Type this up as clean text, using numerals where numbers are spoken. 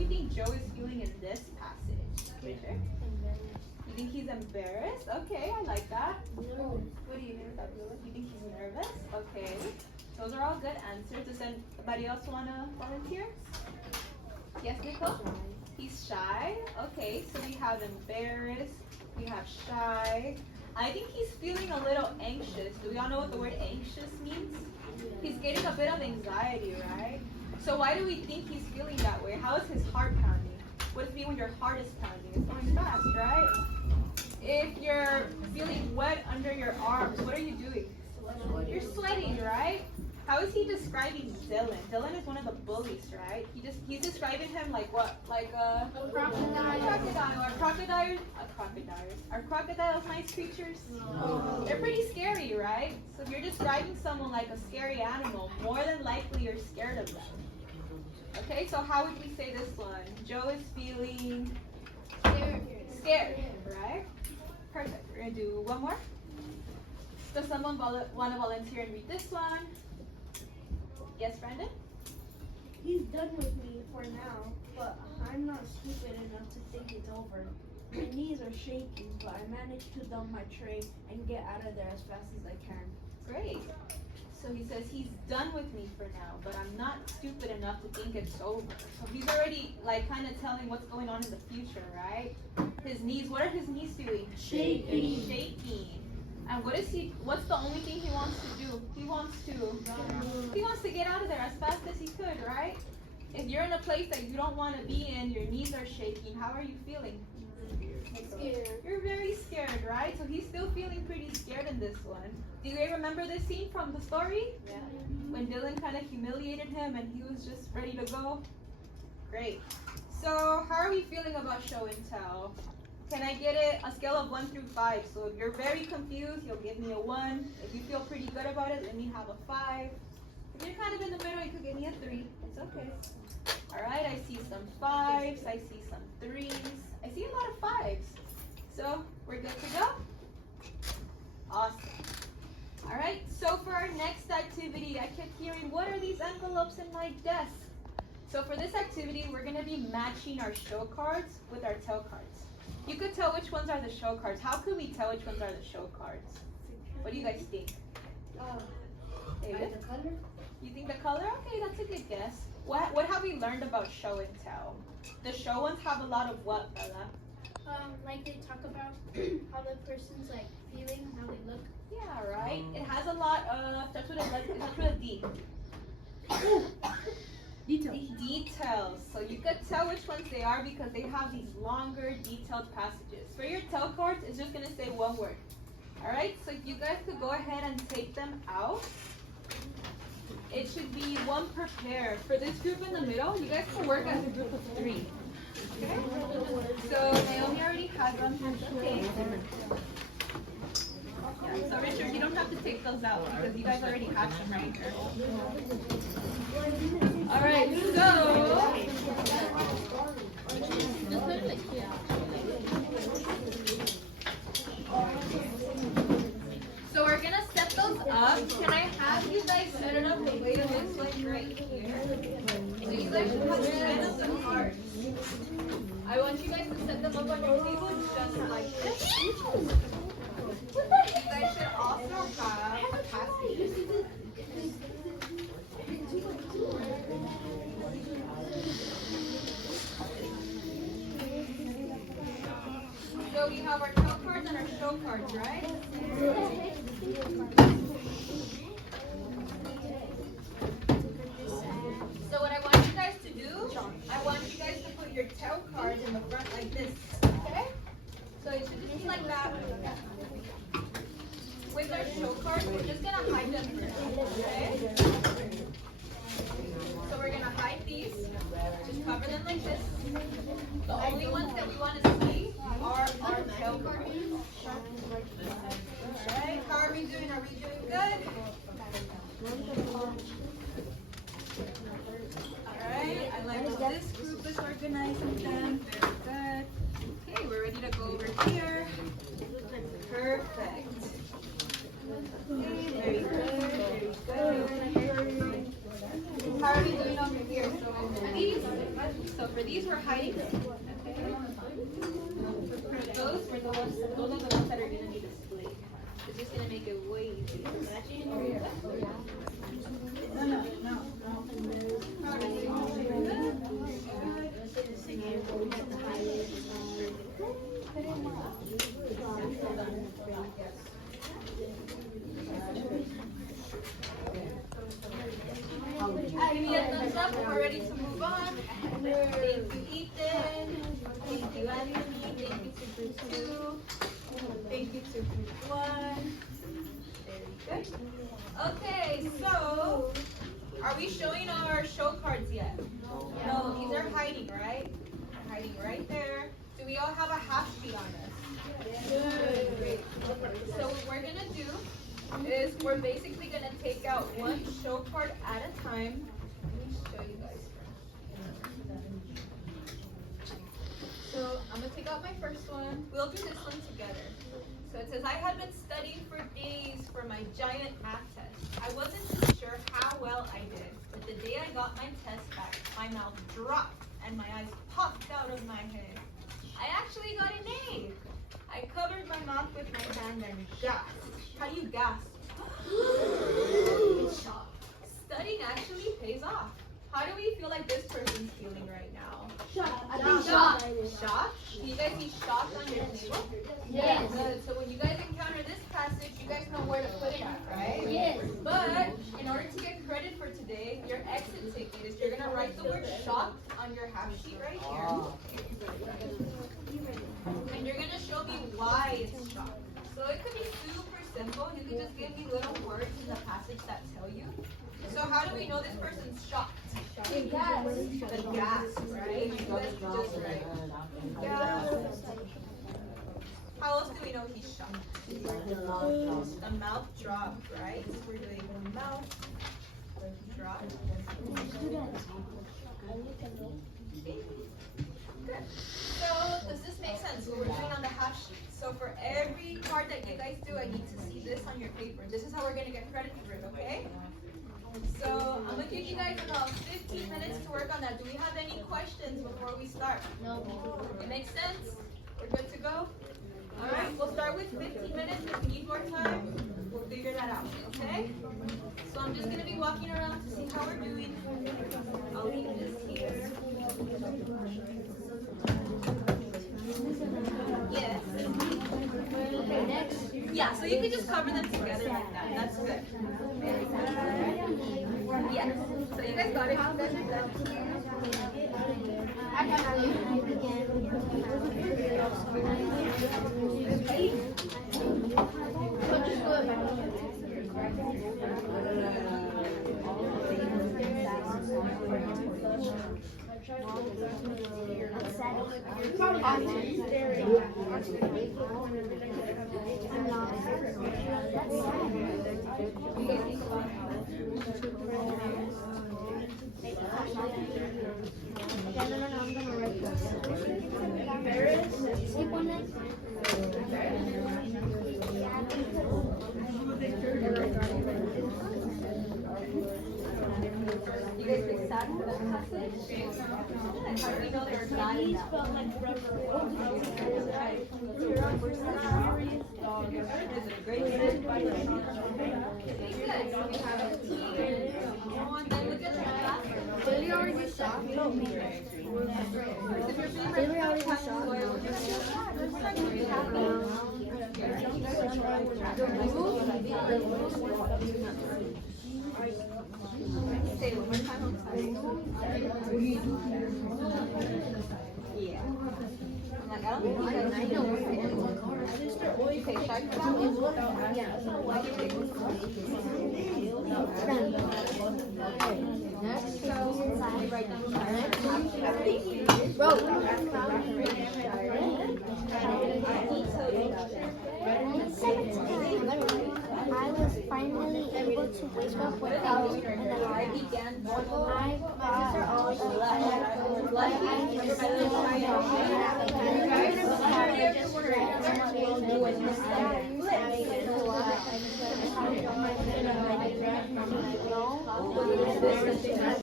do we think Joe is feeling in this passage? Richard? You think he's embarrassed? Okay, I like that. No. What do you think, Abdullah? You think he's nervous? Okay. Those are all good answers. Does anybody else want to volunteer? Yes, Nicole? He's shy. Okay, so we have embarrassed. We have shy. I think he's feeling a little anxious. Do we all know what the word anxious means? He's getting a bit of anxiety, right? So why do we think he's feeling that way? How is his heart pounding? What does it mean when your heart is pounding? It's going fast, right? If you're feeling wet under your arms, what are you doing? You're sweating, right? How is he describing Dylan? Dylan is one of the bullies, right? He's describing him like what? Like a crocodile. Are crocodiles nice creatures? No. They're pretty scary, right? So if you're describing someone like a scary animal, more than likely you're scared of them. Okay, so how would we say this one? Joe is feeling scared, right? Perfect. We're gonna do one more. Does someone want to volunteer and read this one? Yes, Brandon? He's done with me for now, but I'm not stupid enough to think it's over. My knees are shaking, but I managed to dump my tray and get out of there as fast as I can. Great. So he says he's done with me for now, but I'm not stupid enough to think it's over. So he's already like kind of telling what's going on in the future, right? His knees, what are his knees doing? Shaking. They're shaking. And what's the only thing he wants to do? He wants to get out of there as fast as he could, right? If you're in a place that you don't want to be in, your knees are shaking, how are you feeling? Scared. You're very scared, right? So he's still feeling pretty scared in this one. Do you guys remember this scene from the story? Yeah. When Dylan kind of humiliated him and he was just ready to go? Great. So how are we feeling about show and tell? Can I get it a scale of 1 through 5? So if you're very confused, you'll give me a 1. If you feel pretty good about it, let me have a 5. If you're kind of in the middle, you could give me a 3. It's okay. All right, I see some 5s. I see some 3s. I see a lot of 5s. So we're good to go? Awesome. All right, so for our next activity, I kept hearing, what are these envelopes in my desk? So for this activity, we're going to be matching our show cards with our tell cards. You could tell which ones are the show cards. How could we tell which ones are the show cards? What do you guys think? David? The color? You think the color? Okay, that's a good guess. What have we learned about show and tell? The show ones have a lot of what, Bella? Like they talk about how the person's like feeling, how they look. Yeah, right. It has a lot of, starts with a D. Details. So you could tell which ones they are because they have these longer, detailed passages. For your tell cards, it's just going to say one word. All right, so if you guys could go ahead and take them out. It should be one per pair. For this group in the middle, you guys can work as a group of 3. Okay? So Naomi already had them. Okay. Yeah, so Richard, you don't have to take those out because you guys already have them right here. All right, so we're gonna set those up. Can I have you guys set it up the way it looks like right here? So you guys should have 10 of the cards. I want you guys to set them up on your table just like this. You guys should also have passages. So we have our tell cards and our show cards, right? So what I want you guys to do, I want you guys to put your tell cards in the front like this, okay? So it should just be like that. With our show cards, we're just going to hide them for now, okay? So we're going to hide these, just cover them like this. The only ones that we want to see are our tell cards. Alright, how are we doing? Are we doing good? Alright, I like how this group is organized with them. Very good. Okay, we're ready to go over here. Perfect. Okay, very good, very good. How are we doing over here? So So for these, we're hiding. Okay. Those are the ones that are gonna be displayed. It's just gonna make it way easier. Give me a thumbs up. We're ready to move on. Thank you, Ethan. Thank you, Anthony. Thank you to group 2. Thank you to group 1. Very good. Okay, so are we showing our show cards yet? No, these are hiding, right? They're hiding right there. Do we all have a half sheet on us? Good. Great. So what we're gonna do is we're basically gonna take out one show card at a time. Let me show you guys first. So I'm gonna take out my first one. We'll do this one together. So it says, I had been studying for days for my giant math test. I wasn't too sure how well I did, but the day I got my test back, my mouth dropped and my eyes popped out of my head. I actually got an A. I covered my mouth with my hand and gasped. How do you gasp? Studying actually pays off. How do we feel like this person's feeling right now? Shocked. Shocked? Do you guys see shocked on your table? Yes. Good. So when you guys encounter this passage, you guys know where to put it at, right? Yes. But in order to get credit for today, your exit ticket is you're gonna write the word shocked on your half sheet right here. And you're gonna show me why it's shocked. So it could be super simple. You can just give me little words in the passage that tell you. So how do we know this person's shocked? The gasp, right? You guys just right. Gasp. How else do we know he's shocked? The mouth dropped, right? So we're doing the mouth drop. Good. So does this make sense? What we're doing on the half sheet. So for every card that you guys do, I need to see this on your paper. This is how we're gonna get credit for it, okay? So I'm gonna give you guys about 15 minutes to work on that. Do we have any questions before we start? No. It makes sense? We're good to go? Alright, we'll start with 15 minutes. If we need more time, we'll figure that out, okay? So I'm just gonna be walking around to see how we're doing. I'll leave this here. Yes. Okay, next. Yeah, so you can just cover them together like that. That's good. Yes. So you guys got it. You guys are good. I got I'm gonna write this. Sleep on it. You guys big sad for that passage? How do we know they were sad in that one? Is it a great kid? Okay, good. So we have a team. And then look at the last one. Did we already shop? Is your favorite passage oil? Say it one more time. Yeah. I'm like, I don't think you guys know. Okay, should I put that one? Yeah. Why do you take this one? Next, so we write down I was finally able to wake up without I began I